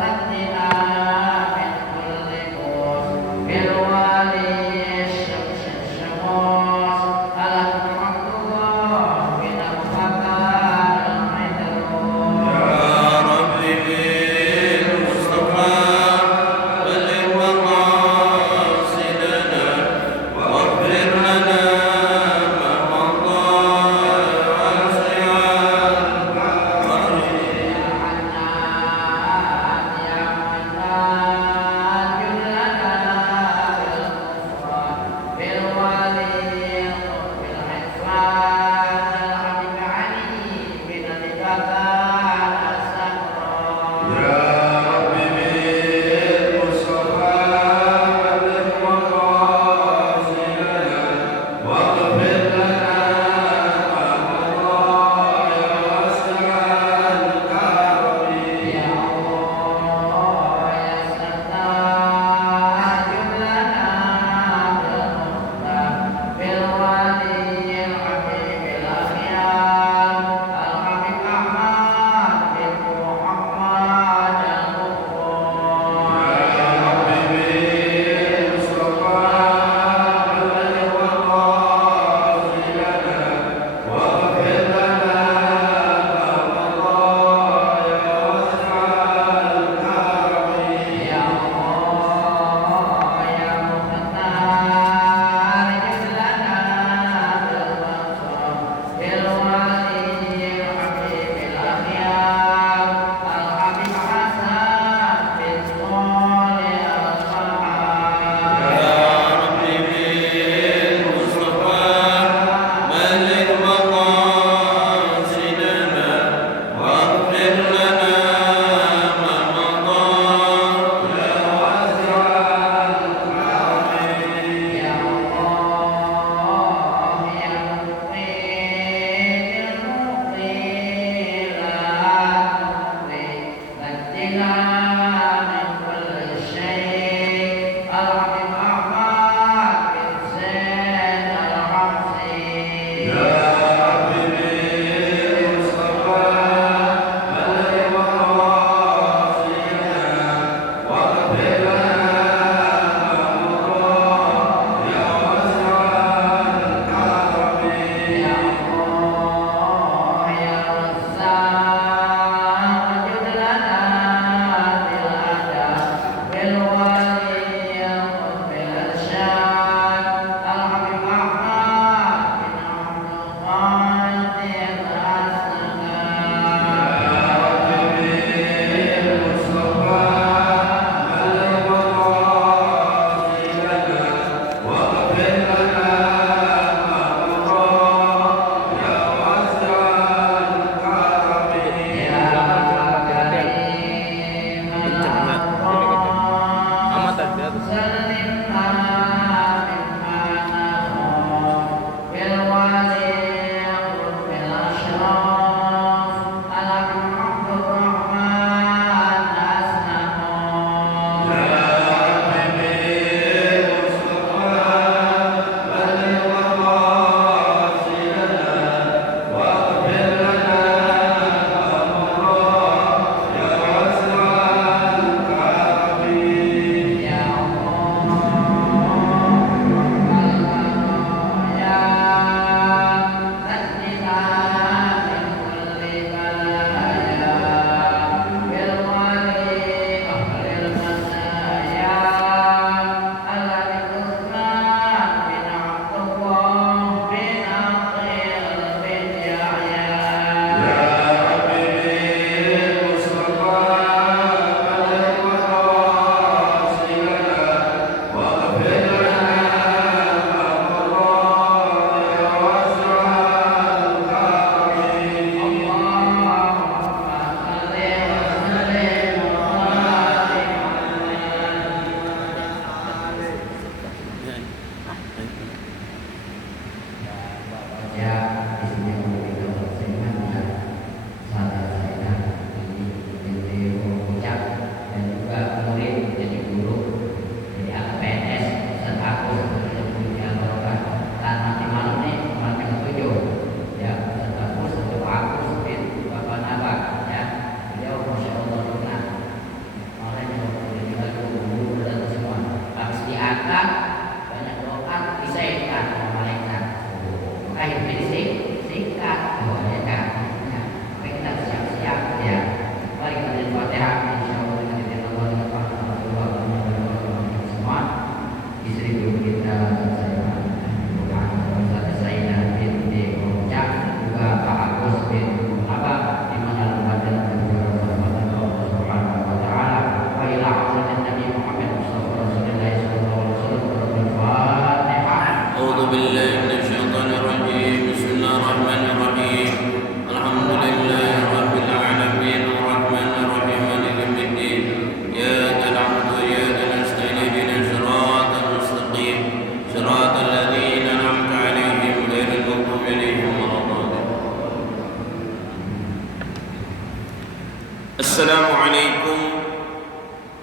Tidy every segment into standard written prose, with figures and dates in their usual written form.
Najina min kulli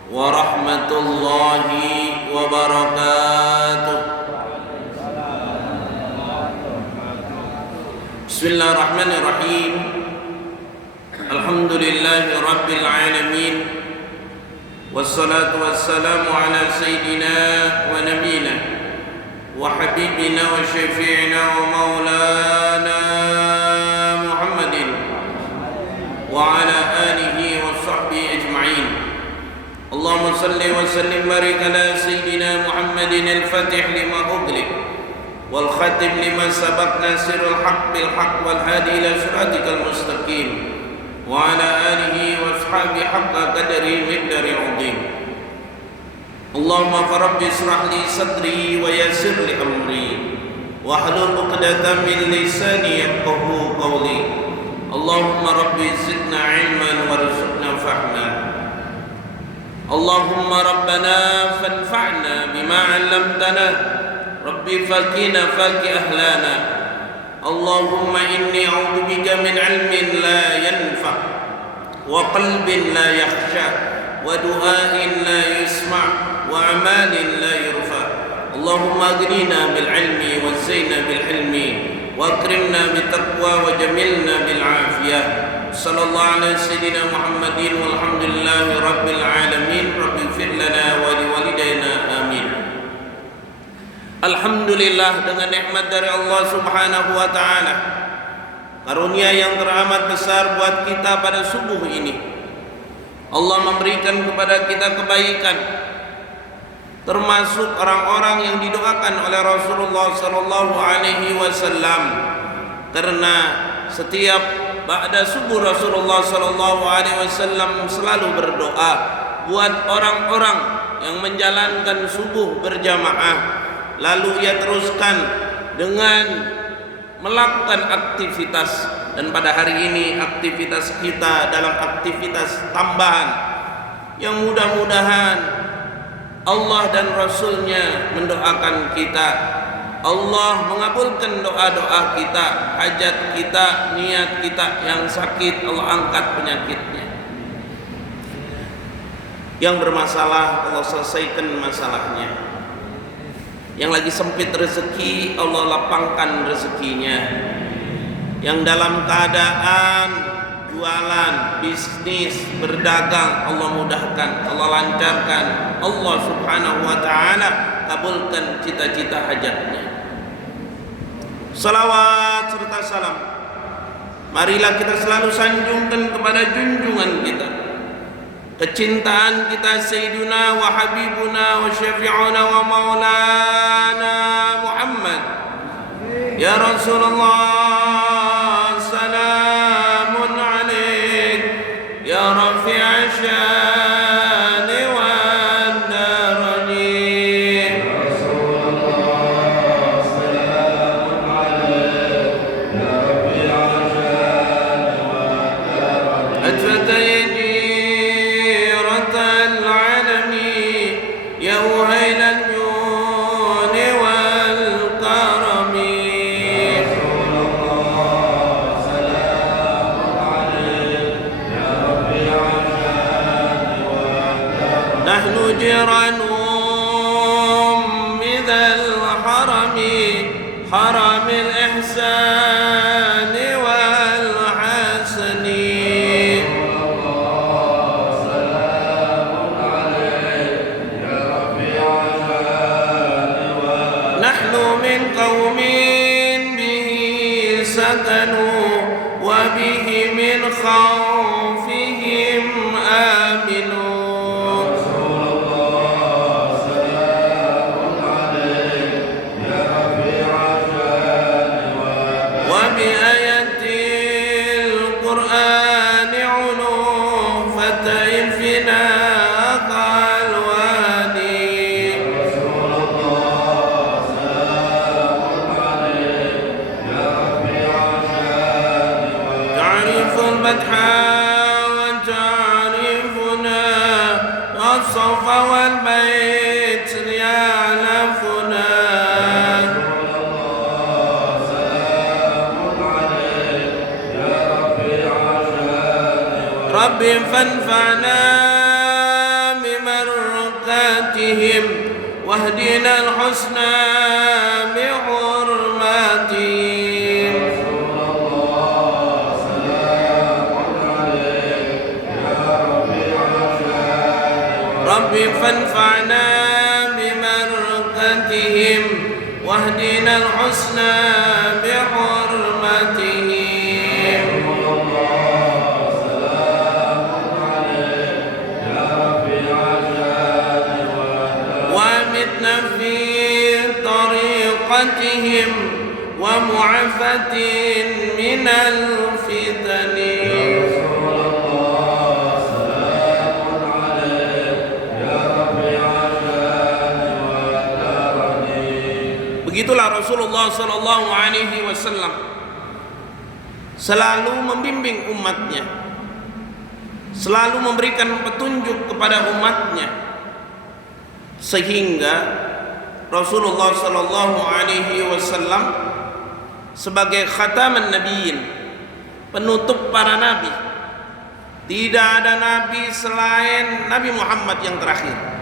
ورحمة الله وبركاته. بسم الله الرحمن الرحيم. الحمد لله رب العالمين، والصلاة والسلام على سيدنا ونبينا وحبيبنا وشفيعنا ومولانا محمد وعلى آله وصحبه أجمعين. اللهم صل وسلم وبارك على سيدنا محمد الفاتح لما أغلق والخاتم لما سبق ناصر الحق بالحق والهادي إلى صراطك المستقيم وعلى آله وأصحابه حق قدره مقدار عظيم. اللهم فرب اشرح لي صدري ويسر لي أمري واحلل عقدة من لساني يفقهوا قولي. اللهم رب زدنا علما وارزقنا فهما. اللهم ربنا فانفعنا بما علمتنا. ربي فقنا فق أهلانا. اللهم إني أعوذ بك من علم لا ينفع وقلب لا يخشع ودعاء لا يسمع وأعمال لا يرفع. اللهم أغننا بالعلم وزينا بالحلم وأكرمنا بالتقوى وجملنا بالعافية. صلى الله على سيدنا محمد والحمد لله رب العالمين. رب اغفر لنا ولوالدينا آمين. Alhamdulillah, dengan nikmat dari Allah Subhanahu wa taala, karunia yang teramat besar buat kita pada subuh ini. Allah memberikan kepada kita kebaikan, termasuk orang-orang yang didoakan oleh Rasulullah sallallahu alaihi wasallam. Karena setiap ba'da subuh Rasulullah sallallahu alaihi wasallam selalu berdoa buat orang-orang yang menjalankan subuh berjamaah. Lalu ia teruskan dengan melakukan aktivitas, dan pada hari ini aktivitas kita dalam aktivitas tambahan yang mudah-mudahan Allah dan Rasulnya mendoakan kita. Allah mengabulkan doa-doa kita, hajat kita, niat kita. Yang sakit Allah angkat penyakitnya, yang bermasalah Allah selesaikan masalahnya, yang lagi sempit rezeki Allah lapangkan rezekinya, yang dalam keadaan jualan, bisnis, berdagang Allah mudahkan, Allah lancarkan. Allah Subhanahu wa taala kabulkan cita-cita hajatnya. Salawat serta salam marilah kita selalu sanjungkan kepada junjungan kita, kecintaan kita, Sayyiduna wa Habibuna wa Syafi'una wa Maulana Muhammad. Ya Rasulullah, salamun alaik ya Rafi'a syani wa darani. Ya Rasulullah, salamun alaik ya Rafi'a syani wa darani. Ajwatayi جيرانهم بذا الحرم حرم الإحسان والحسن. نحن من قوم به سكنوا وبه من خوفهم آمنوا. الصفا والبيت يعلفنا. رب فانفعنا بما ببركاتهم واهدنا الحسنى بحرماتهم. رب فانفعنا ببركاتهم واهدنا الحسنى بحرماتهم. وامتنا في طريقتهم ومعافاة من الفتن. Begitulah Rasulullah sallallahu alaihi wasallam selalu membimbing umatnya, selalu memberikan petunjuk kepada umatnya, sehingga Rasulullah sallallahu alaihi wasallam sebagai khataman nabiyyin, penutup para nabi. Tidak ada nabi selain Nabi Muhammad yang terakhir.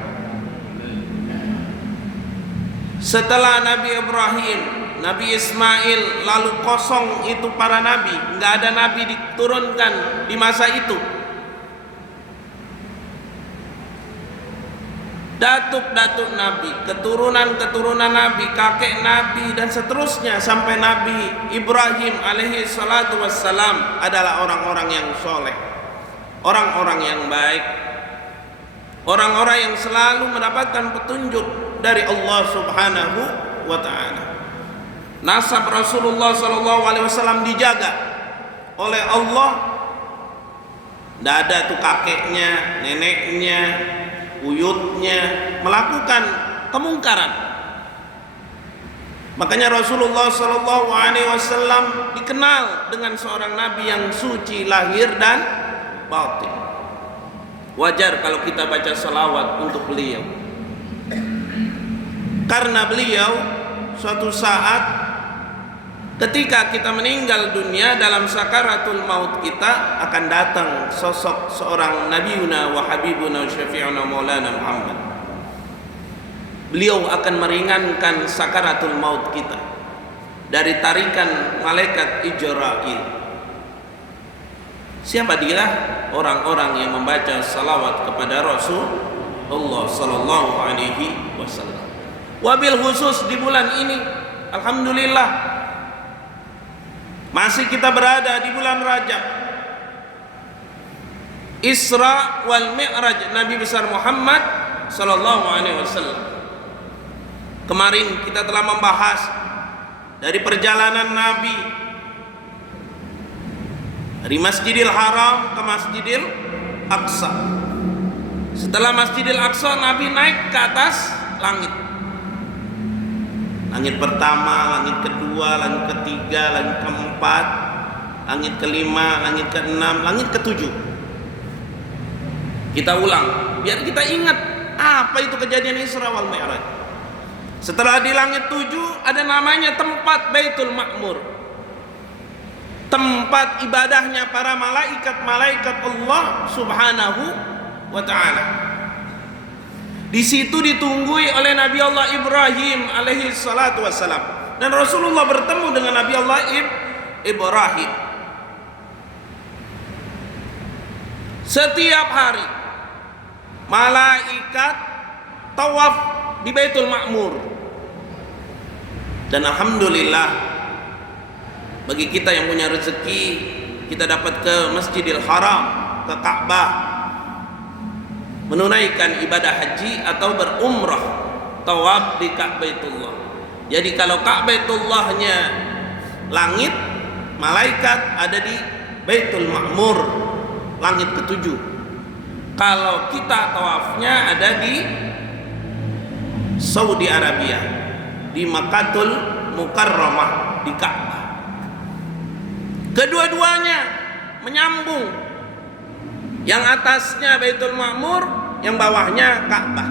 Setelah Nabi Ibrahim, Nabi Ismail, lalu kosong itu para nabi, nggak ada nabi diturunkan di masa itu. Datuk-datuk nabi, keturunan-keturunan nabi, kakek nabi dan seterusnya sampai Nabi Ibrahim alaihi salatu wassalam adalah orang-orang yang soleh, orang-orang yang baik, orang-orang yang selalu mendapatkan petunjuk dari Allah Subhanahu wa ta'ala. Nasab Rasulullah sallallahu alaihi wasallam dijaga oleh Allah. Tidak ada tuh kakeknya, neneknya, buyutnya melakukan kemungkaran. Makanya Rasulullah sallallahu alaihi wasallam dikenal dengan seorang nabi yang suci lahir dan batin. Wajar kalau kita baca salawat untuk beliau, karena beliau suatu saat ketika kita meninggal dunia dalam sakaratul maut kita akan datang sosok seorang nabiuna wa habibuna syafi'una maulana Muhammad. Beliau akan meringankan sakaratul maut kita dari tarikan malaikat Ijrail. Siapa dia? Orang-orang yang membaca salawat kepada Rasulullah sallallahu alaihi wasallam. Wabil khusus di bulan ini, alhamdulillah, masih kita berada di bulan Rajab, Isra wal Mi'raj Nabi besar Muhammad sallallahu alaihi wasallam. Kemarin kita telah membahas dari perjalanan Nabi dari Masjidil Haram ke Masjidil Aqsa. Setelah Masjidil Aqsa, Nabi naik ke atas langit. Langit pertama, langit kedua, langit ketiga, langit keempat, langit kelima, langit keenam, langit ketujuh. Kita ulang biar kita ingat apa itu kejadian Isra wal Mi'raj. Setelah di langit 7 ada namanya tempat Baitul Ma'mur, tempat ibadahnya para malaikat-malaikat Allah Subhanahu wa ta'ala. Di situ ditunggui oleh Nabi Allah Ibrahim alaihi salatu wassalam, dan Rasulullah bertemu dengan Nabi Allah Ibrahim. Setiap hari malaikat tawaf di Baitul Ma'mur. Dan alhamdulillah bagi kita yang punya rezeki, kita dapat ke Masjidil Haram, ke Ka'bah, menunaikan ibadah haji atau berumrah, tawaf di Ka'baitullah. Jadi kalau Ka'baitullahnya langit, malaikat ada di Baitul Ma'mur, langit ketujuh. Kalau kita tawafnya ada di Saudi Arabia, di Makkatul Mukarramah, di Ka'bah. Kedua-duanya menyambung, yang atasnya Baitul Ma'mur, yang bawahnya Ka'bah.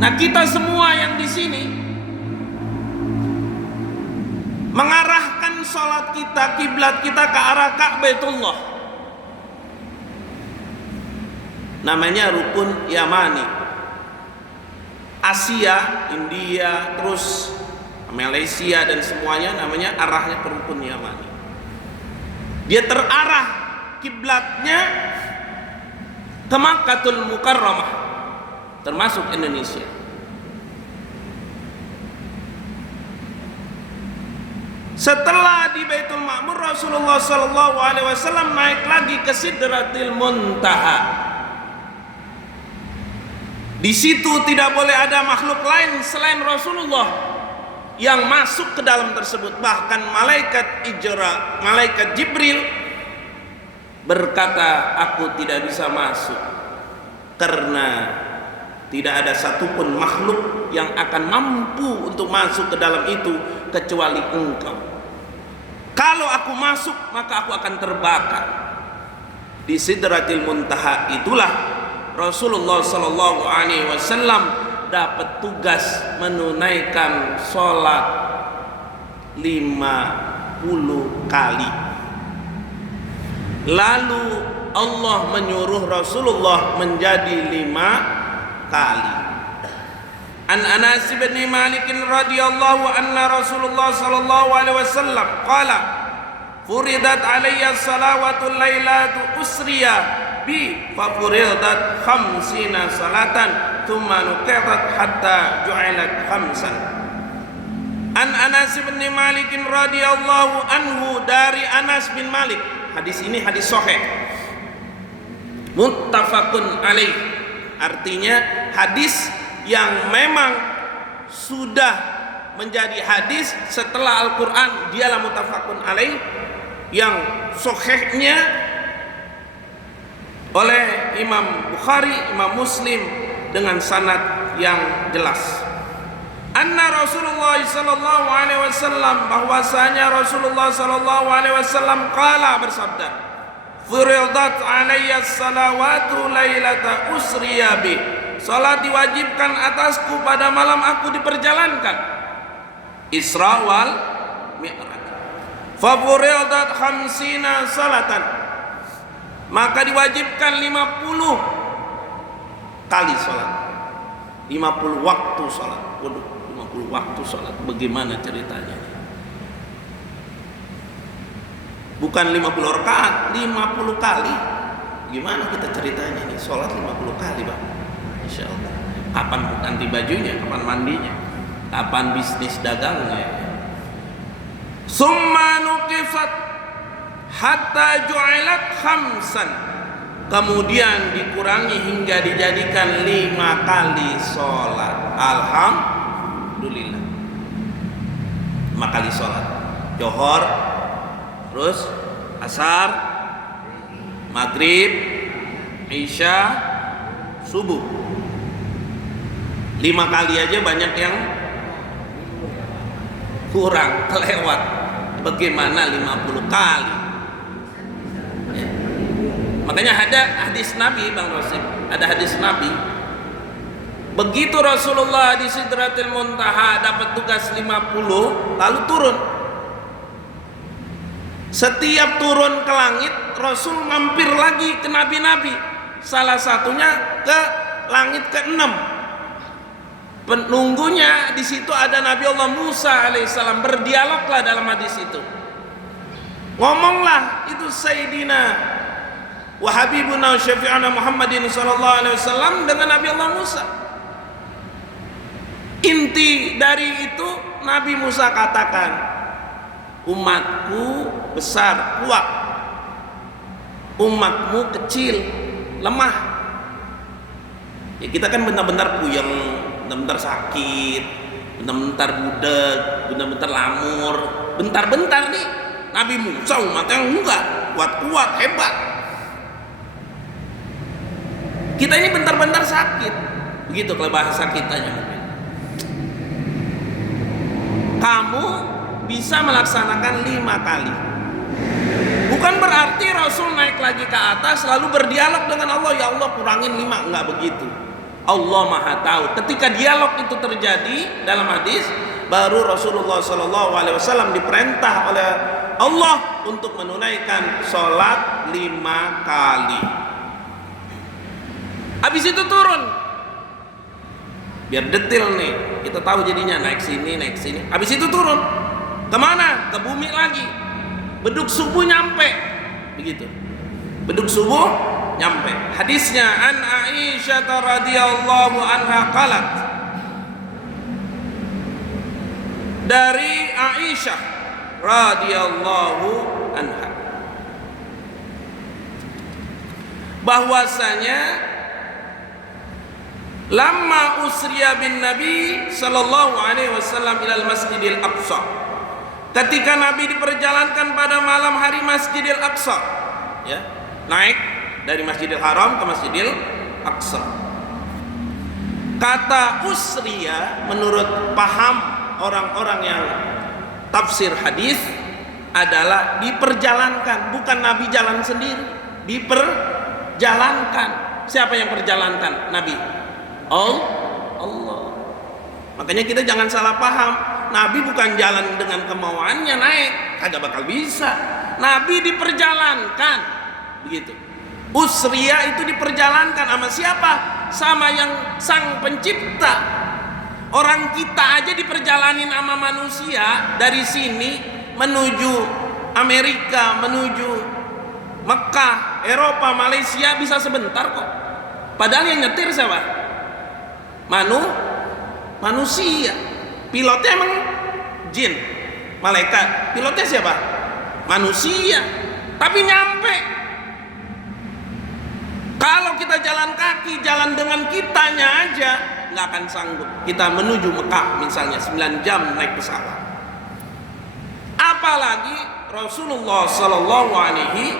Nah, kita semua yang di sini mengarahkan salat kita, kiblat kita ke arah Ka'baitullah. Namanya rukun Yamani. Asia, India, terus Malaysia dan semuanya namanya arahnya ke rukun Yamani. Dia terarah kiblatnya ke Makkahul Mukarramah, termasuk Indonesia. Setelah di Baitul Ma'mur, Rasulullah sallallahu alaihi wasallam naik lagi ke Sidratil Muntaha. Di situ tidak boleh ada makhluk lain selain Rasulullah yang masuk ke dalam tersebut. Bahkan malaikat Jibril berkata, aku tidak bisa masuk karena tidak ada satupun makhluk yang akan mampu untuk masuk ke dalam itu kecuali engkau. Kalau aku masuk, maka aku akan terbakar. Di Sidratil Muntaha itulah Rasulullah sallallahu alaihi wasallam dapat tugas menunaikan sholat 50 kali. Lalu Allah menyuruh Rasulullah menjadi 5 kali. An Anas bin Malik radhiyallahu anna Rasulullah sallallahu alaihi wasallam qala furidat alayya salawatul lailatu usriya bi fa furidat khamsina salatan thumma nuqirat hatta ju'ilat khamsan. An Anas bin Malik radhiyallahu anhu, dari Anas bin Malik. Hadis ini hadis sahih, muttafaqun alaih, artinya hadis yang memang sudah menjadi hadis setelah Al-Quran, dialah muttafaqun alaih, yang sahihnya oleh Imam Bukhari, Imam Muslim dengan sanad yang jelas. Anna Rasulullah sallallahu alaihi wasallam, bahwasanya Rasulullah sallallahu alaihi wasallam qala, bersabda, furidat alayya salawatu lailata usriya bi, salat diwajibkan atasku pada malam aku diperjalankan, Isra wal Mi'raj. Fa furidat khamsina salatan, maka diwajibkan 50 kali salat, 50 waktu salat. Waduh, 50 waktu salat, bagaimana ceritanya? Bukan 50 rakaat, 50 kali. Gimana kita ceritanya nih? Salat 50 kali, Bang. Insya Allah. Kapan ganti bajunya? Kapan mandinya? Kapan bisnis dagangnya? Summa nuqifat hatta ju'ilat khamsan, kemudian dikurangi hingga dijadikan 5 kali sholat. Alhamdulillah, 5 kali sholat. Johor, terus asar, maghrib, isya, subuh. 5 kali aja banyak yang kurang, kelewat. Bagaimana 50 kali? Ya. Makanya ada hadis Nabi, Bang Rosim, ada hadis Nabi. Begitu Rasulullah di Sidratil Muntaha dapat tugas 50, lalu turun. Setiap turun ke langit, Rasul mampir lagi ke nabi-nabi. Salah satunya ke langit ke-6. Penunggunya di situ ada Nabi Allah Musa alaihissalam. Berdialoglah dalam hadis itu. Ngomonglah itu Sayyidina wa Habibuna wa Syafi'ana Muhammadin sallallahu alaihi wasallam dengan Nabi Allah Musa. Inti dari itu Nabi Musa katakan, umatku besar, kuat, umatmu kecil, lemah. Ya, kita kan bentar-bentar puyeng, bentar-bentar sakit, bentar-bentar budek, bentar-bentar lamur, bentar-bentar nih. Nabi Musa umatnya enggak, kuat-kuat, hebat. Kita ini bentar-bentar sakit, begitu kalau bahasa kitanya mungkin. Kamu bisa melaksanakan 5 kali. Bukan berarti Rasul naik lagi ke atas lalu berdialog dengan Allah, ya Allah kurangin 5, enggak begitu. Allah Maha tahu. Ketika dialog itu terjadi dalam hadis, baru Rasulullah SAW diperintah oleh Allah untuk menunaikan sholat 5 kali. Habis itu turun. biar detail nih, kita tahu jadinya naik sini, habis itu turun kemana? Ke bumi lagi, beduk subuh nyampe, begitu, beduk subuh nyampe. Hadisnya an Aisyah radhiyallahu anha qalat, dari Aisyah radhiyallahu anha, bahwasanya lamma usriya bin Nabi sallallahu alaihi wasallam ilal Masjidil Aqsa, ketika Nabi diperjalankan pada malam hari Masjidil Aqsa, ya, naik dari Masjidil Haram ke Masjidil Aqsa. Kata usriya menurut paham orang-orang yang tafsir hadis adalah diperjalankan, bukan Nabi jalan sendiri, diperjalankan. Siapa yang perjalankan? Nabi. Allah. Makanya kita jangan salah paham. Nabi bukan jalan dengan kemauannya naik, kagak bakal bisa. Nabi diperjalankan, begitu. Usriya itu diperjalankan sama siapa? Sama yang Sang Pencipta. Orang kita aja diperjalanin sama manusia dari sini menuju Amerika, menuju Mekah, Eropa, Malaysia bisa sebentar kok. Padahal yang nyetir siapa? Manusia. Pilotnya emang jin, malaikat. Pilotnya siapa? Manusia. Tapi nyampe. Kalau kita jalan kaki, jalan dengan kitanya aja nggak akan sanggup. Kita menuju Mekah misalnya 9 jam naik pesawat. Apalagi Rasulullah Sallallahu Alaihi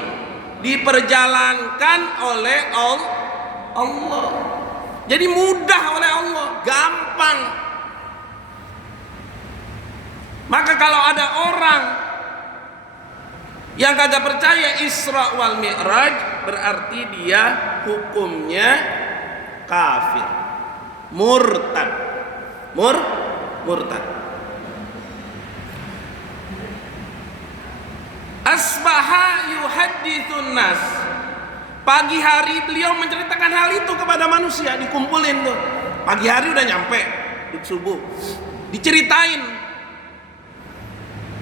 diperjalankan oleh Allah. Jadi mudah oleh Allah, gampang. Maka kalau ada orang yang kagak percaya Isra wal Mi'raj, berarti dia hukumnya kafir, murtad. Murtad. Asbaha yuhadditsun nas. Pagi hari beliau menceritakan hal itu kepada manusia, dikumpulin tuh. Pagi hari udah nyampe, di subuh. Diceritain.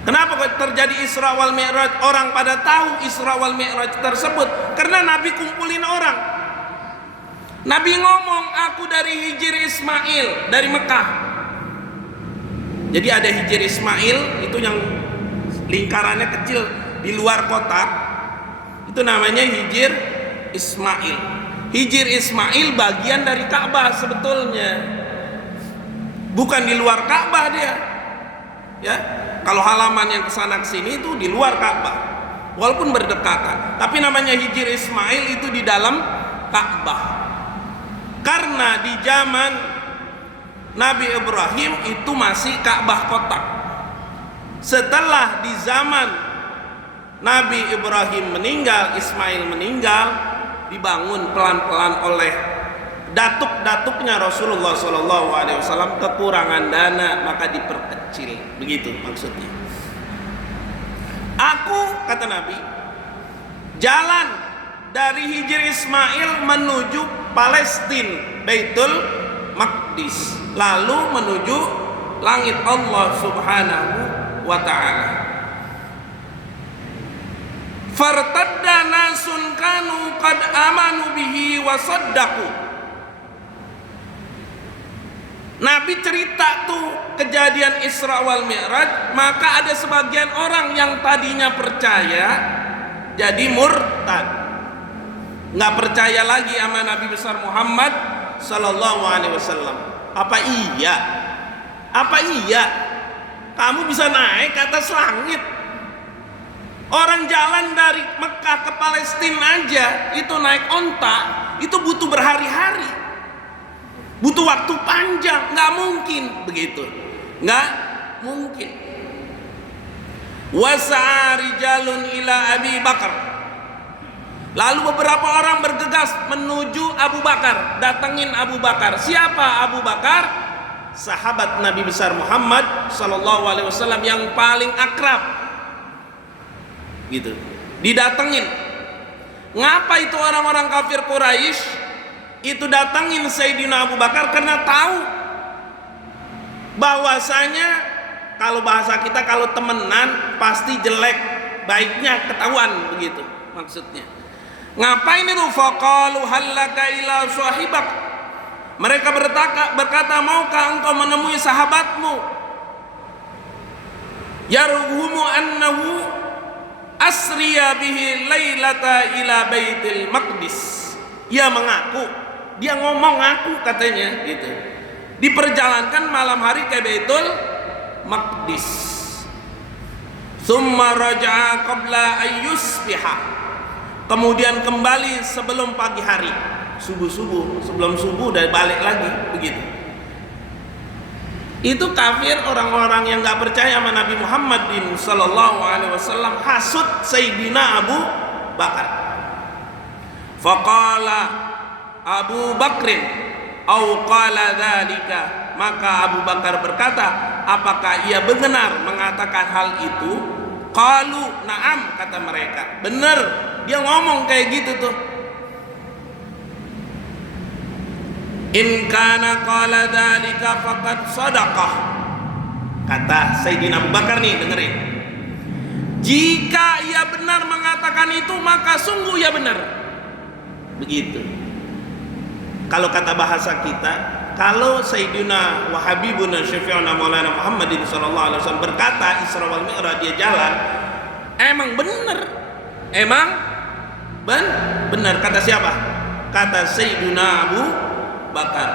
Kenapa kok terjadi Isra wal Mi'raj? Orang pada tahu Isra wal Mi'raj tersebut karena Nabi kumpulin orang. Nabi ngomong, aku dari Hijir Ismail, dari Mekah. Jadi ada Hijir Ismail, itu yang lingkarannya kecil di luar kota. Itu namanya Hijir Ismail. Hijir Ismail bagian dari Ka'bah sebetulnya, bukan di luar Ka'bah dia. Ya, kalau halaman yang kesana kesini itu di luar Ka'bah, walaupun berdekatan. Tapi namanya Hijir Ismail itu di dalam Ka'bah. Karena di zaman Nabi Ibrahim itu masih Ka'bah kotak. Setelah di zaman Nabi Ibrahim meninggal, Ismail meninggal, dibangun pelan-pelan oleh datuk-datuknya Rasulullah SAW. Kekurangan dana, maka diperkecil. Begitu maksudnya. Aku, kata Nabi, jalan dari Hijir Ismail menuju Palestina, Baitul Maqdis, lalu menuju langit Allah Subhanahu wa ta'ala. Fartadda nasun kanu qad amanu bihi wa saddaqu. Nabi cerita tuh kejadian Isra wal Mi'raj, maka ada sebagian orang yang tadinya percaya jadi murtad, nggak percaya lagi sama Nabi besar Muhammad Sallallahu Alaihi Wasallam. Apa iya kamu bisa naik ke atas langit? Orang jalan dari Mekah ke Palestina aja itu naik onta, itu butuh berhari-hari, butuh waktu panjang. Nggak mungkin begitu, nggak mungkin. Wasa'a rijalun ila Abi Bakar. Lalu beberapa orang bergegas menuju Abu Bakar, datengin Abu Bakar. Siapa Abu Bakar? Sahabat Nabi besar Muhammad Sallallahu Alaihi Wasallam yang paling akrab. Gitu, didatengin. Ngapa itu orang-orang kafir Quraisy itu datengin Sayyidina Abu Bakar? Karena tahu bahwasanya kalau bahasa kita kalau temenan pasti jelek, baiknya ketahuan, begitu maksudnya. Ngapain itu? Faqalu hallaka ila sahibak. Mereka berkata, maukah engkau menemui sahabatmu? Yarhumu annahu asriya bihi lailata ila baitil maqdis. Ia mengaku, dia ngomong ngaku katanya gitu, diperjalankan malam hari ke Baitul Maqdis. Tsumma raja'a qabla ayyusbiha. Kemudian kembali sebelum pagi hari, subuh-subuh, sebelum subuh dan balik lagi, begitu. Itu kafir, orang-orang yang enggak percaya sama Nabi Muhammad sallallahu alaihi wasallam hasud Sayyidina Abu Bakar. Faqala Abu Bakrin au qala dzalika, maka Abu Bakar berkata, apakah ia benar mengatakan hal itu? Qalu na'am, kata mereka, benar, dia ngomong kayak gitu tuh. In kana qala dzalika faqad shadaqah, kata Sayyidina Abu Bakar nih, dengerin, jika ia benar mengatakan itu maka sungguh ia benar, begitu. Kalau kata bahasa kita, kalau Sayyidina wa Habibuna Syafi'una Maulana Muhammadin sallallahu alaihi wasallam berkata Isra wal Mi'raj dia jalan, emang benar, emang benar. Kata siapa? Kata Sayyidina Abu Bakar.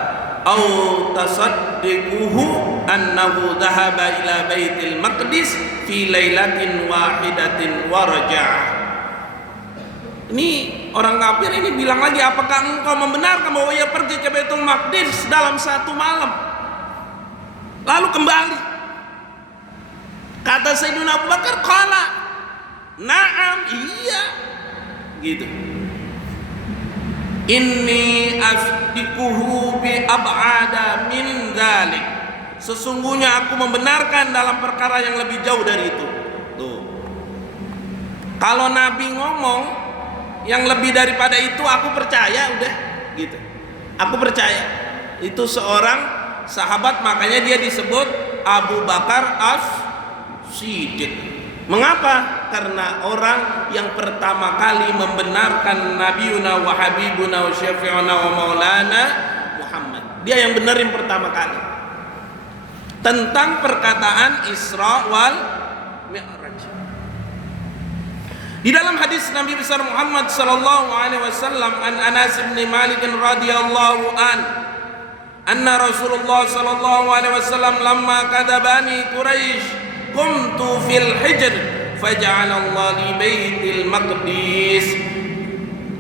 Au tasaddiquhu annahu dhahaba ila Baitil Maqdis fi lailatin wahidatin wa raja'a. Ini orang kafir ini bilang lagi, apakah engkau membenarkan bahwa ia pergi ke Baitul Maqdis dalam satu malam lalu kembali? Kata Sayyidina Abu Bakar, qala na'am, iya, gitu. Inni asdiquhu bi ab'ada min dzalik. Sesungguhnya aku membenarkan dalam perkara yang lebih jauh dari itu. Tuh. Kalau Nabi ngomong yang lebih daripada itu aku percaya, udah gitu. Aku percaya. Itu seorang sahabat, makanya dia disebut Abu Bakar As-Siddiq. Mengapa? Karena orang yang pertama kali membenarkan Nabiuna wa Habibuna wa Syafi'una wa Maulana Muhammad. Dia yang benerin pertama kali tentang perkataan Isra wal Mi'raj. Di dalam hadis Nabi besar Muhammad sallallahu alaihi wasallam an Anas bin Malik radhiyallahu anna Rasulullah sallallahu alaihi wasallam lamma kadabani Quraisy qumtu fil hijr faja'ala Allah li Baitil Maqdis.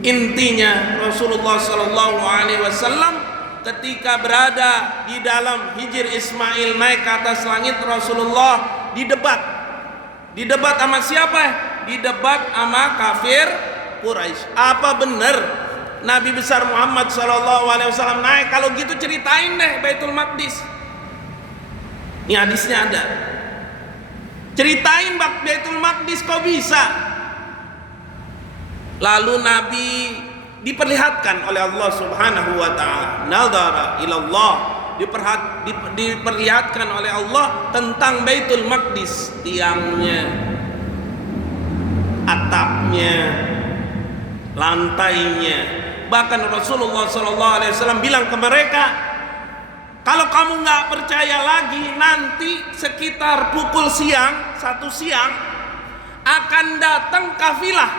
Intinya Rasulullah sallallahu alaihi wasallam ketika berada di dalam Hijr Ismail naik ke atas langit, Rasulullah didebat sama siapa? Didebat sama kafir Quraisy. Apa benar Nabi besar Muhammad sallallahu alaihi wasallam naik? Kalau gitu ceritain deh Baitul Maqdis. Ini hadisnya ada. Ceritain Baitul Maqdis kok bisa? Lalu Nabi diperlihatkan oleh Allah Subhanahu wa taala, nadara ilallah, diperlihatkan oleh Allah tentang Baitul Maqdis, tiangnya, atapnya, lantainya. Bahkan Rasulullah SAW bilang ke mereka, kalau kamu nggak percaya lagi, nanti sekitar pukul siang, 1 siang akan datang kafilah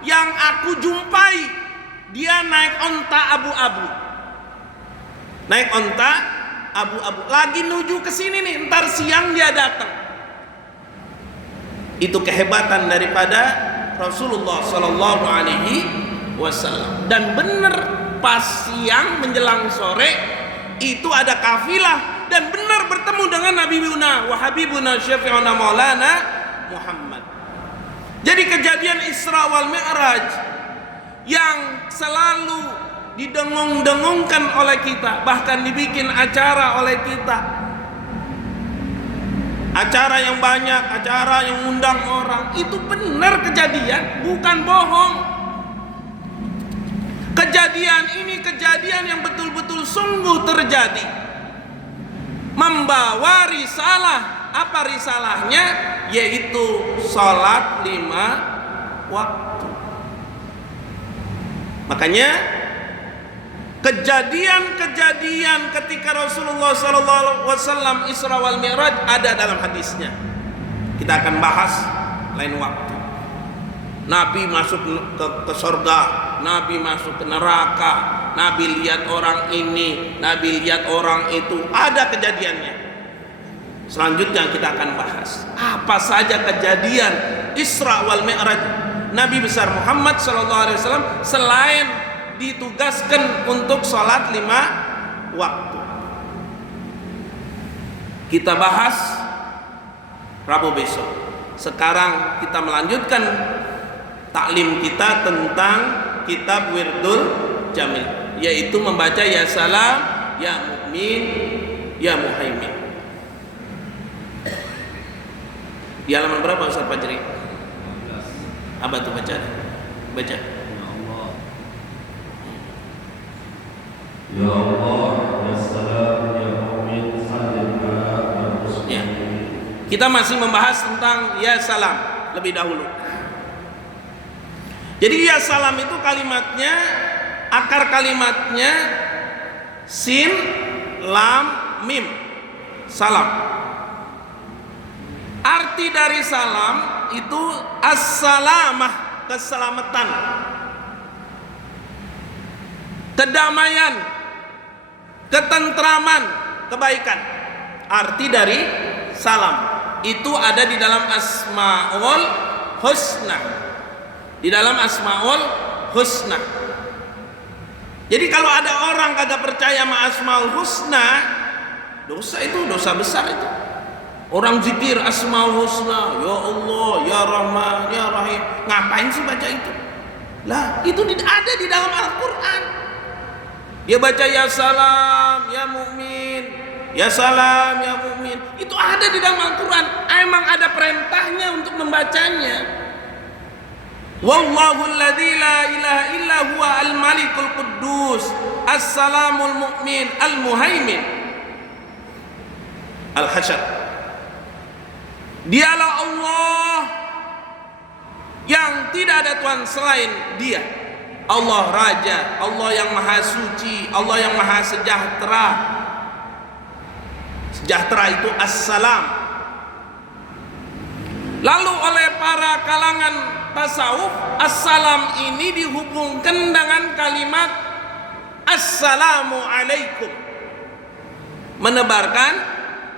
yang aku jumpai. Dia naik onta abu-abu, naik onta abu-abu, lagi nuju ke sini nih. Ntar siang dia datang. Itu kehebatan daripada Rasulullah Sallallahu Alaihi Wasallam. Dan benar pas siang menjelang sore itu ada kafilah dan benar bertemu dengan Nabiuna wa Habibuna Syafi'una Maulana Muhammad. Jadi kejadian Isra wal Mi'raj yang selalu didengung-dengungkan oleh kita, bahkan dibikin acara oleh kita, acara yang banyak, acara yang undang orang, itu benar kejadian, bukan bohong. Kejadian ini kejadian yang betul-betul sungguh terjadi. membawa risalah. Apa risalahnya? Yaitu sholat 5 waktu. Makanya kejadian-kejadian ketika Rasulullah SAW Isra wal Mi'raj ada dalam hadisnya. Kita akan bahas lain waktu. Nabi masuk ke surga, Nabi masuk ke neraka, Nabi lihat orang ini, Nabi lihat orang itu, ada kejadiannya. Selanjutnya kita akan bahas apa saja kejadian Isra wal Mi'raj Nabi besar Muhammad SAW selain ditugaskan untuk sholat 5 waktu. Kita bahas Rabu besok. Sekarang kita melanjutkan taklim kita tentang kitab Wirdul Jamil, yaitu membaca ya salam, ya mukmin, ya muhaimin. Di halaman berapa Ustaz Fajri? Apa tuh baca? Baca. Ya Allah, ya salam, ya mukmin, sallim ala ya. Kita masih membahas tentang ya salam lebih dahulu. Jadi ya salam itu kalimatnya, akar kalimatnya sin, lam, mim. Salam. Arti dari salam itu as-salamah, keselamatan, kedamaian, ketentraman, kebaikan. Arti dari salam itu ada di dalam Asmaul Husna. Di dalam Asmaul Husna. Jadi kalau ada orang kagak percaya sama Asmaul Husna, dosa itu dosa besar itu. Orang zikir Asmaul Husna, ya Allah, ya Rahman, ya Rahim, ngapain sih baca itu? Lah, itu ada di dalam Al-Qur'an. Dia baca ya salam, ya mukmin, ya salam, ya mukmin. Itu ada di dalam Al-Qur'an. Emang ada perintahnya untuk membacanya. Wallahu alladzi la ilaha illa huwa al-malikul quddus, as-salamul mu'min, al-muhaimin. Al-Hasyr. Dialah Allah yang tidak ada Tuhan selain Dia. Allah Raja, Allah yang Maha Suci, Allah yang Maha Sejahtera. Sejahtera itu as-salam. Lalu oleh para kalangan tasawuf, as-salam ini dihubungkan dengan kalimat assalamu alaikum, menebarkan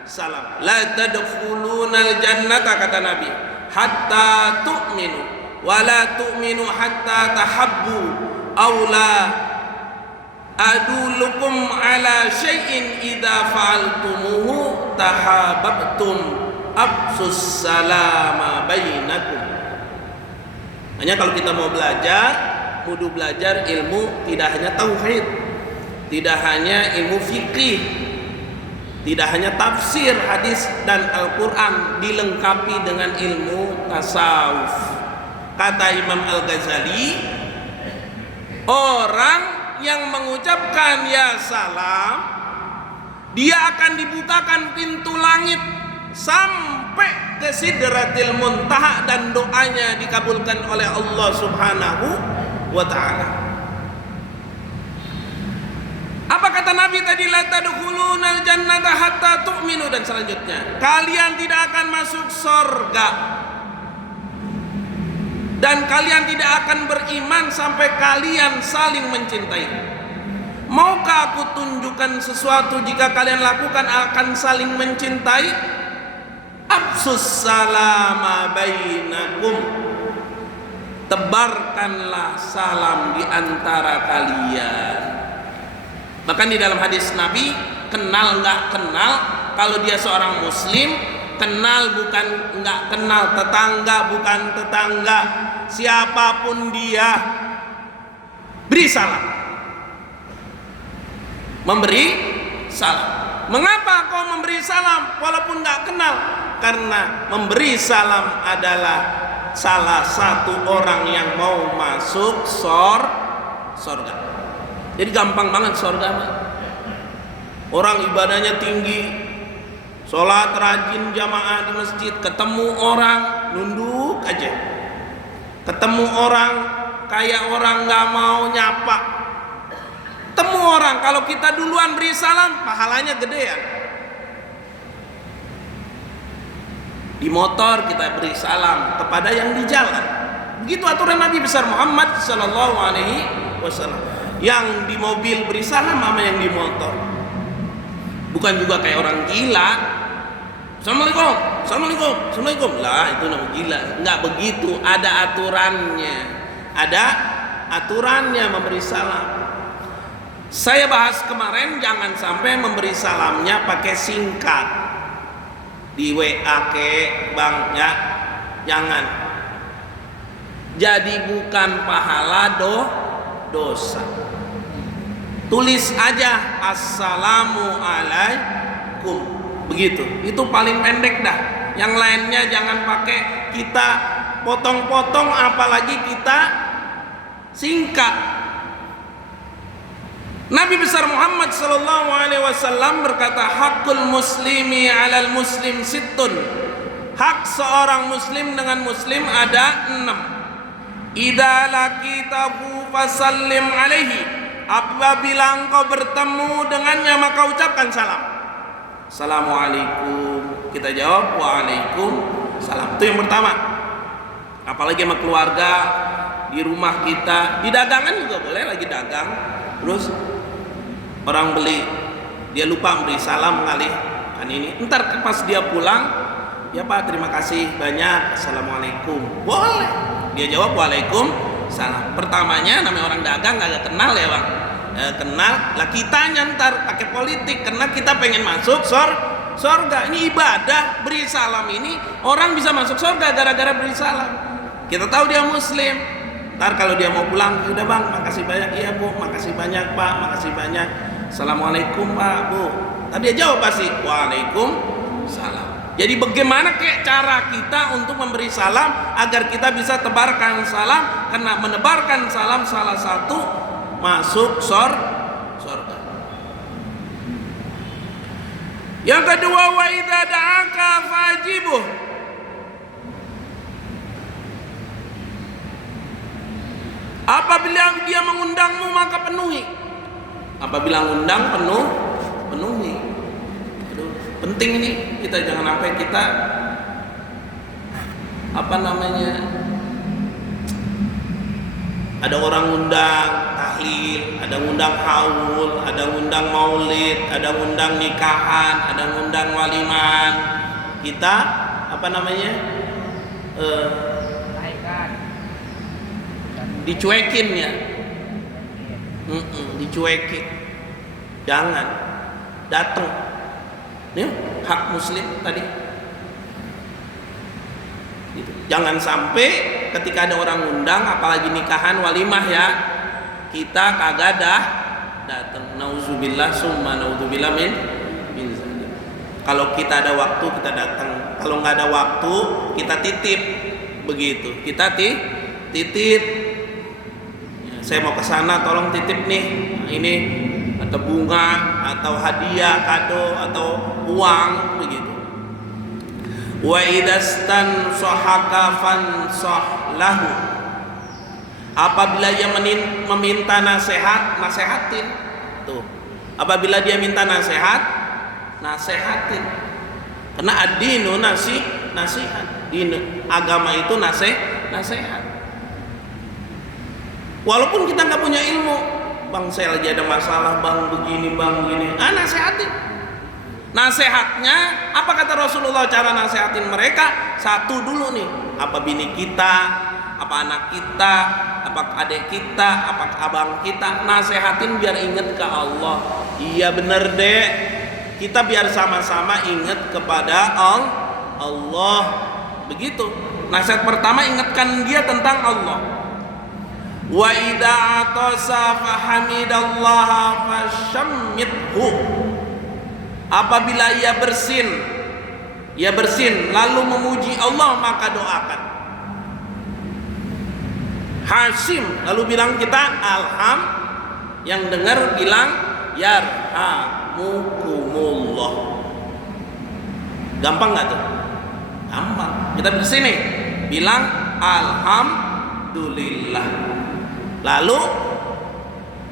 salam. La tadkhulunal jannata, kata Nabi, hatta tu'minu wa la tu'minu hatta tahabbu aw la adulukum ala syai'in idza fa'altumuhu tahabbtum afsus salama bainakum. Hanya kalau kita mau belajar, kudu belajar ilmu tidak hanya tauhid, tidak hanya ilmu fikih, tidak hanya tafsir hadis dan Al-Quran, dilengkapi dengan ilmu tasawuf. Kata Imam Al-Ghazali, orang yang mengucapkan ya salam, dia akan dibukakan pintu langit sampai ke Sidratil Muntaha dan doanya dikabulkan oleh Allah Subhanahu wa ta'ala. Apa kata Nabi tadi? La tadkhulunal jannata hatta tu'minu, dan selanjutnya kalian tidak akan masuk surga dan kalian tidak akan beriman sampai kalian saling mencintai. Maukah aku tunjukkan sesuatu jika kalian lakukan akan saling mencintai? Afsus salama bainakum, tebarkanlah salam di antara kalian. Bahkan di dalam hadis Nabi, kenal nggak kenal, kalau dia seorang muslim, kenal bukan nggak kenal, tetangga bukan tetangga, siapapun dia, beri salam, memberi salam. Mengapa kau memberi salam walaupun nggak kenal? Karena memberi salam adalah salah satu orang yang mau masuk surga. Jadi gampang banget surga. Orang ibadahnya tinggi, sholat rajin jamaah di masjid, ketemu orang nunduk aja, ketemu orang kayak orang nggak mau nyapa, ketemu orang kalau kita duluan beri salam pahalanya gedean. Di motor kita beri salam kepada yang di jalan. Begitu aturan Nabi besar Muhammad sallallahu alaihi wasallam. Yang di mobil beri salam sama yang di motor. Bukan juga kayak orang gila. Assalamualaikum, assalamualaikum, assalamualaikum. Lah itu namanya gila. Enggak begitu, ada aturannya. Ada aturannya memberi salam. Saya bahas kemarin jangan sampai memberi salamnya pakai singkat. Di WA ke bang ya, jangan. Jadi bukan pahala dosa. Tulis aja assalamualaikum, begitu. Itu paling pendek dah. Yang lainnya jangan pakai kita potong-potong, apalagi kita singkat. Nabi besar Muhammad sallallahu alaihi wasallam berkata, hakul muslimi 'alal muslim sittun. Hak seorang muslim dengan muslim ada 6. Idza laqitahu fasallim alaihi. Apabila engkau bertemu dengannya maka ucapkan salam. Assalamualaikum. Kita jawab waalaikumsalam. Itu yang pertama. Apalagi sama keluarga, di rumah kita, di dagangan juga boleh, lagi dagang. Terus orang beli, dia lupa beri salam kali kan ini. Ntar pas dia pulang, ya Pak terima kasih banyak, assalamualaikum. Boleh. Dia jawab waalaikumsalam. Pertamanya namanya orang dagang gak kenal ya bang, kenal lah kita nyantar pakai politik karena kita pengen masuk surga. Ini ibadah, beri salam ini orang bisa masuk surga gara-gara beri salam. Kita tahu dia muslim. Ntar kalau dia mau pulang, udah bang, makasih banyak. Iya bu, makasih banyak pak, makasih banyak. Assalamualaikum pak bu. Tadi dia jawab pasti waalaikumsalam. Jadi bagaimana cara kita untuk memberi salam agar kita bisa tebarkan salam, karena menebarkan salam salah satu masuk surga. Yang kedua, wa idza da'aka fajibuh. Apabila dia mengundangmu maka penuhi. Apabila undang penuhi. Aduh, penting ini, kita jangan sampai kita ada orang undang tahlil, ada undang haul, ada undang maulid, ada undang nikahan, ada undang waliman. Kita dicuekin ya, dicuekin, jangan datang. Ini hak muslim tadi. Gitu. Jangan sampai ketika ada orang undang, apalagi nikahan walimah ya, kita kagak datang. Nauzubillah summa nauzubillah min zalik. Kalau kita ada waktu kita datang, kalau nggak ada waktu kita titip, begitu. Kita titip. Saya mau ke sana, tolong titip nih. Ini atau bunga atau hadiah, kado atau uang begitu. Wa idastan sahaka fansah lahu. Apabila dia meminta nasehatin. Tuh. Apabila dia minta nasehatin. Karena ad-dinu nasihat. Agama itu nasihat. Walaupun kita nggak punya ilmu, bang saya lagi ada masalah, bang begini, nasehatin. Nasehatnya apa kata Rasulullah cara nasehatin mereka? Satu dulu nih, apa bini kita, apa anak kita, apa adik kita, apa abang kita, nasehatin biar ingat ke Allah. Iya bener deh, kita biar sama-sama ingat kepada Allah. Begitu. Nasihat pertama, ingatkan dia tentang Allah. Wa idza atasa fahamidallaha fashammithu. Apabila ia bersin lalu memuji Allah maka doakan. Hasim lalu bilang kita alham, yang dengar bilang yarhamukumullah. Gampang nggak tuh? Gampang. Kita bersini bilang alhamdulillah. Lalu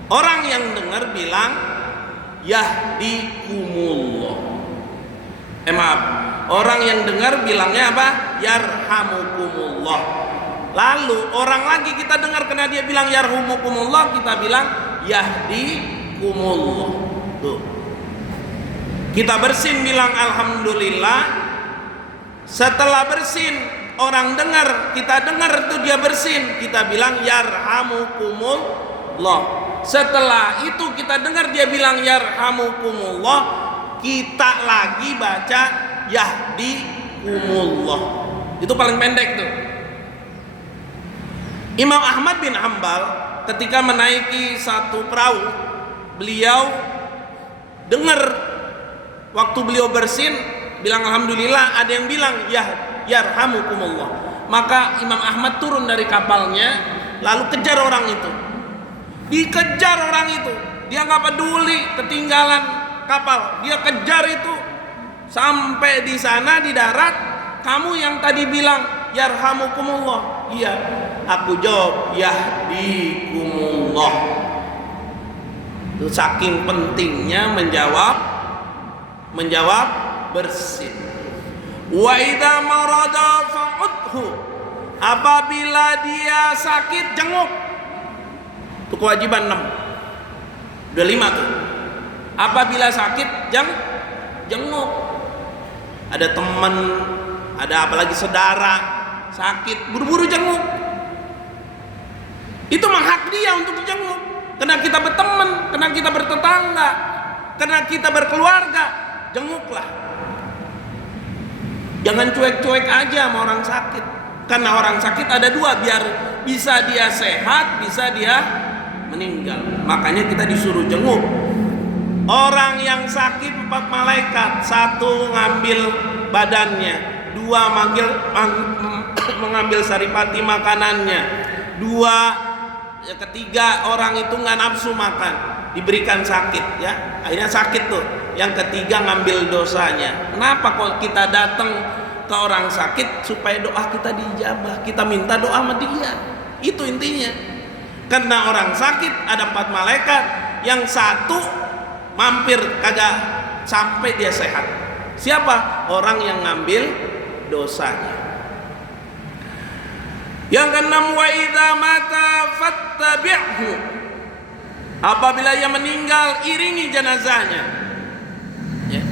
orang yang dengar bilang yahdikumullah. Maaf, orang yang dengar bilangnya apa? Yarhamukumullah. Lalu orang lagi kita dengar karena dia bilang yarhamukumullah, kita bilang yahdikumullah. Tuh. Kita bersin bilang alhamdulillah. Setelah bersin, orang dengar, kita dengar tuh dia bersin, kita bilang yarhamukumullah. Setelah itu kita dengar dia bilang yarhamukumullah, kita lagi baca yahdikumullah. Itu paling pendek tuh. Imam Ahmad bin Hanbal ketika menaiki satu perahu, beliau dengar waktu beliau bersin bilang alhamdulillah, ada yang bilang yarhamukumullah. Maka Imam Ahmad turun dari kapalnya lalu kejar orang itu. Dikejar orang itu, dia nggak peduli ketinggalan kapal, dia kejar itu sampai di sana di darat. Kamu yang tadi bilang yarhamukumullah, iya. Aku jawab yahdikumullah. Itu saking pentingnya menjawab bersin. Wa idza marada fa'udhu, apabila dia sakit jenguk. Itu kewajiban 6. Udah 5 tuh. Apabila sakit jenguk. Ada teman, ada apalagi saudara sakit, buru-buru jenguk. Itu mah hak dia untuk dijenguk. Karena kita berteman, karena kita bertetangga, karena kita berkeluarga, jenguklah. Jangan cuek-cuek aja sama orang sakit. Karena orang sakit ada 2, biar bisa dia sehat, bisa dia meninggal. Makanya kita disuruh jenguk. Orang yang sakit 4 malaikat, 1 ngambil badannya, 2 mengambil saripati makanannya, 2 ketiga orang itu nggak nafsu makan, diberikan sakit ya, akhirnya sakit tuh. Yang ketiga ngambil dosanya. Kenapa kok kita datang ke orang sakit? Supaya doa kita dijabah, kita minta doa sama dia. Itu intinya. Karena orang sakit ada 4 malaikat, yang 1 mampir kagak sampai dia sehat. Siapa? Orang yang ngambil dosanya. Yang keenam, wa idza mata fattabi'hu, apabila ia meninggal iringi jenazahnya ya.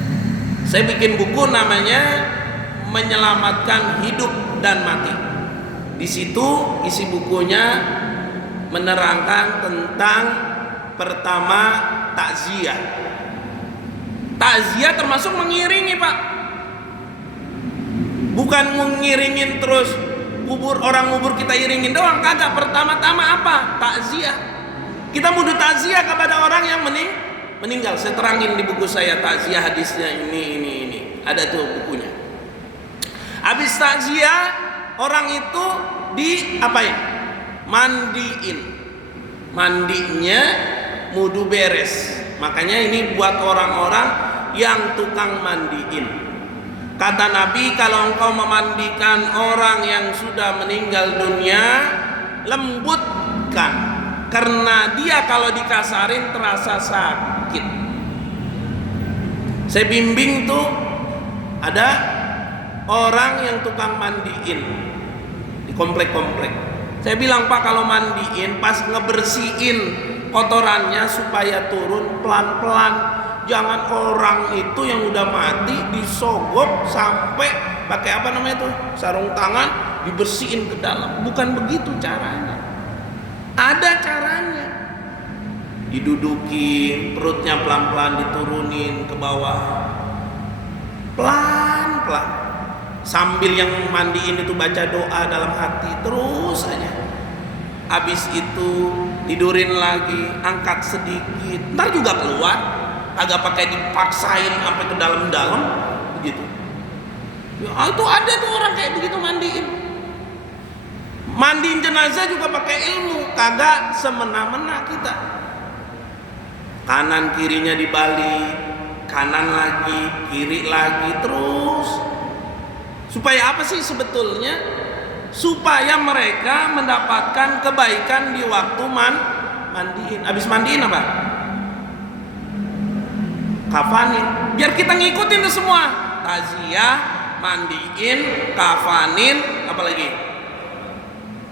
Saya bikin buku namanya Menyelamatkan Hidup dan Mati. Di situ isi bukunya menerangkan tentang pertama takziah. Takziah termasuk mengiringi, Pak. Bukan mengiringin terus orang ngubur kita iringin doang, kagak. Pertama-tama apa? Takziah. Kita mudu takziah kepada orang yang meninggal. Saya terangin di buku saya takziah hadisnya ini. Ada tuh bukunya. Habis takziah, orang itu diapain? Mandiin. Mandinya mudu beres. Makanya ini buat orang-orang yang tukang mandiin. Kata Nabi, kalau engkau memandikan orang yang sudah meninggal dunia, lembutkan. Karena dia kalau dikasarin terasa sakit. Saya bimbing tuh, ada orang yang tukang mandiin di komplek-komplek. Saya bilang, Pak, kalau mandiin pas ngebersihin kotorannya supaya turun pelan-pelan. Jangan orang itu yang udah mati disogok sampai pakai apa namanya tuh, sarung tangan, dibersihin ke dalam. Bukan begitu caranya. Ada caranya. Didudukin, perutnya pelan-pelan diturunin ke bawah, pelan-pelan. Sambil yang mandiin itu baca doa dalam hati terus aja. Habis itu tidurin lagi, angkat sedikit, ntar juga keluar. Agak pakai dipaksain sampai ke dalam-dalam begitu. Ya, itu ada tuh orang kayak begitu mandiin. Mandiin jenazah juga pakai ilmu, kagak semena-mena kita. Kanan kirinya dibalik, kanan lagi, kiri lagi, terus. Supaya apa sih sebetulnya? Supaya mereka mendapatkan kebaikan di waktu mandiin. Habis mandiin apa? Kafanin. Biar kita ngikutin itu semua. Taziah, mandiin, kafanin, apalagi?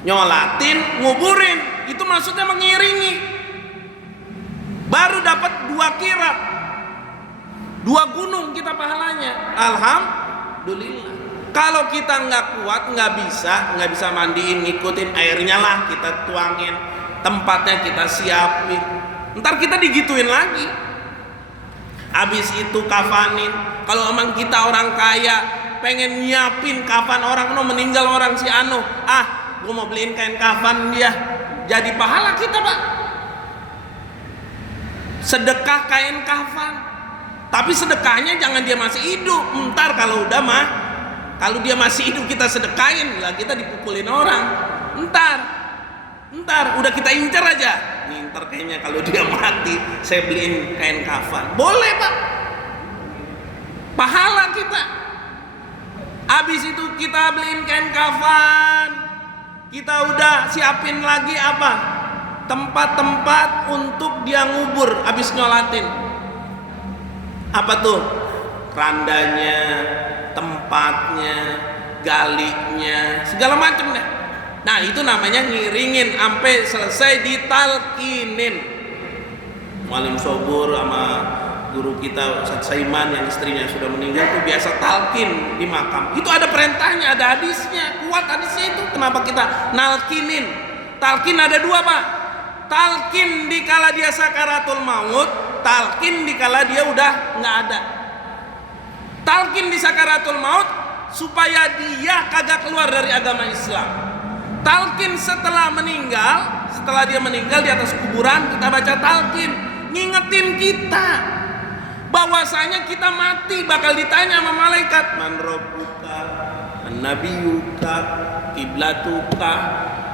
Nyolatin, nguburin. Itu maksudnya mengiringi. Baru dapat 2 kirab. 2 gunung kita pahalanya. Alhamdulillah. Kalau kita nggak kuat, nggak bisa mandiin, ngikutin airnya lah kita tuangin, tempatnya kita siapin. Ntar kita digituin lagi. Habis itu kafanin. Kalau emang kita orang kaya, pengen nyiapin kafan orang, meninggal orang si anu, gue mau beliin kain kafan dia, jadi pahala kita, Pak. Sedekah kain kafan. Tapi sedekahnya jangan dia masih hidup. Ntar kalau dia masih hidup kita sedekahin lah, kita dipukulin orang. Ntar udah kita incer aja. Nih, ntar kayaknya kalau dia mati saya beliin kain kafan. Boleh, Pak. Pahala kita. Habis itu kita beliin kain kafan. Kita udah siapin lagi apa? Tempat-tempat untuk dia ngubur habis nyolatin. Apa tuh? Randanya, tempatnya, galiknya, segala macam deh. Nah, itu namanya ngiringin sampai selesai ditalkinin. Mualim Sobur sama guru kita Ustaz Saiman yang istrinya sudah meninggal itu biasa talkin di makam. Itu ada perintahnya, ada hadisnya, kuat hadisnya itu. Kenapa kita nalkinin? Talkin ada 2, Pak. Talkin dikala dia sakaratul maut, talkin dikala dia udah nggak ada. Talkin di sakaratul maut supaya dia kagak keluar dari agama Islam. Talkin setelah dia meninggal di atas kuburan, kita baca talkin, ngingetin kita bahwasanya kita mati bakal ditanya sama malaikat, man rabbuka, man nabiyuka, kiblatuka,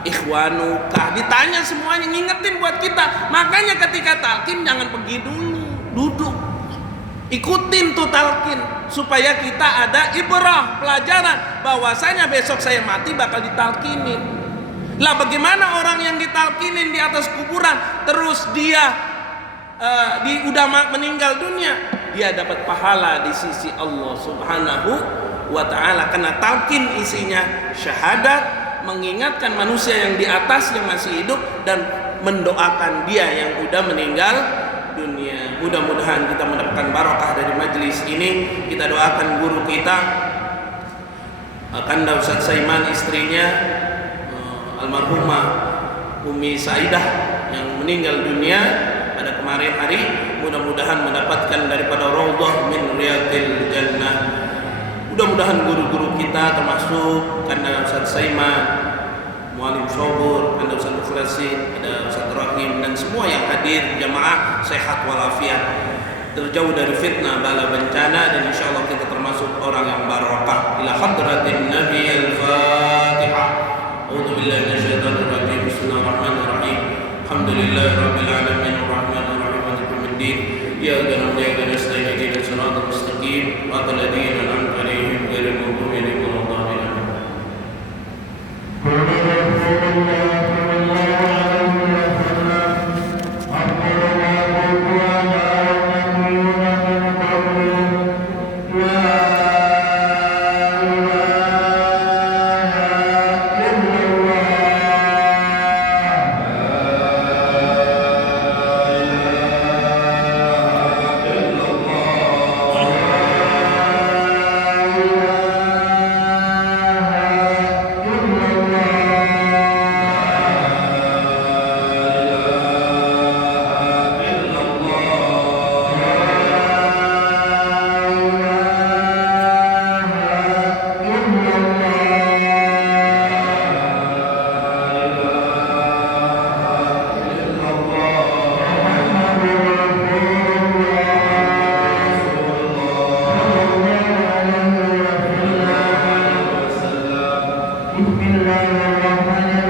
ikhwanuka, ditanya semuanya, ngingetin buat kita. Makanya ketika talkin jangan pergi dulu, duduk, ikutin tuh talkin supaya kita ada ibrah, pelajaran bahwasanya besok saya mati bakal ditalkinin. Lah bagaimana orang yang ditalkinin di atas kuburan terus dia udah meninggal dunia, dia dapat pahala di sisi Allah Subhanahu wa ta'ala, karena talkin isinya syahadat, mengingatkan manusia yang di atas yang masih hidup dan mendoakan dia yang udah meninggal dunia. Mudah-mudahan kita mendapatkan barokah dari majelis ini. Kita doakan guru kita Kanda Ustaz Saiman, istrinya almarhumah Umi Saidah yang meninggal dunia pada kemarin hari. Mudah-mudahan mendapatkan daripada raudhah min riyadil jannah. Mudah-mudahan guru-guru kita termasuk Kanda Ustaz Saiman, Mualim Sobur, Kanda Ustaz Mukhlasin, ada Ustaz Rahim dan semua yang hadir jamaah sehat walafiat, terjauh dari fitnah bala bencana, dan insyaallah kita termasuk orang yang barokah. Ila hadratin Nabi al-Fatihah. A'udzu billahi minasyaitonir rajim. Bismillahirrahmanirrahim. Alhamdulillahirabbil alamin arrahmanir rahim maliki yaumiddin. Iyyaka na'budu wa iyyaka nasta'in ihdinas siratal mustaqim siratal ladzina an'amta 'alaihim ghairil maghdubi 'alaihim waladdallin. Bismillahirrahmanirrahim.